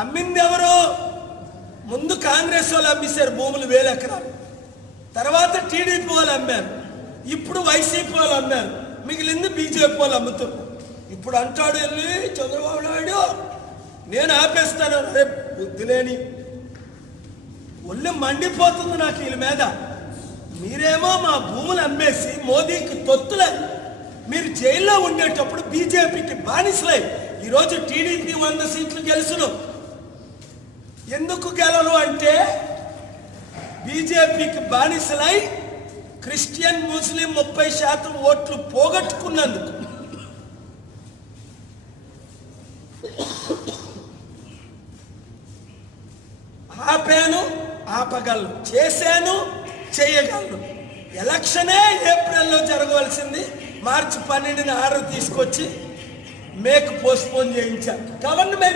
అమ్మింది ఎవరు? ముందు కాంగ్రెస్ వాళ్ళు అమ్మేశారు భూములు 1000 ఎకరాలు, తర్వాత టీడీపీ వాళ్ళు అమ్మారు, ఇప్పుడు వైసీపీ వాళ్ళు అమ్మారు, మిగిలింది బీజేపీ వాళ్ళు అమ్ముతున్నారు. ఇప్పుడు అంటాడు వెళ్ళి చంద్రబాబు నాయుడు నేను ఆపేస్తాను. అరే బుద్ధి లేని ఒళ్ళు మండిపోతుంది నాకు వీళ్ళ మీద. మీరేమో మా భూములు అమ్మేసి మోదీకి తొత్తులై మీరు జైల్లో ఉండేటప్పుడు బీజేపీకి బానిసలై ఈరోజు టీడీపీ 100 సీట్లు గెలుసును. ఎందుకు గెలరు అంటే బీజేపీకి బానిసలై క్రిస్టియన్ ముస్లిం 30% ఓట్లు పోగొట్టుకున్నందుకు. ఆపాను, ఆపగలను, చేశాను, చేయగలను. ఎలక్షనే ఏప్రిల్లో జరగవలసింది మార్చి 12న ఆర్డర్ తీసుకొచ్చి మేకు పోస్ట్పోన్ చేయించారు. గవర్నమెంట్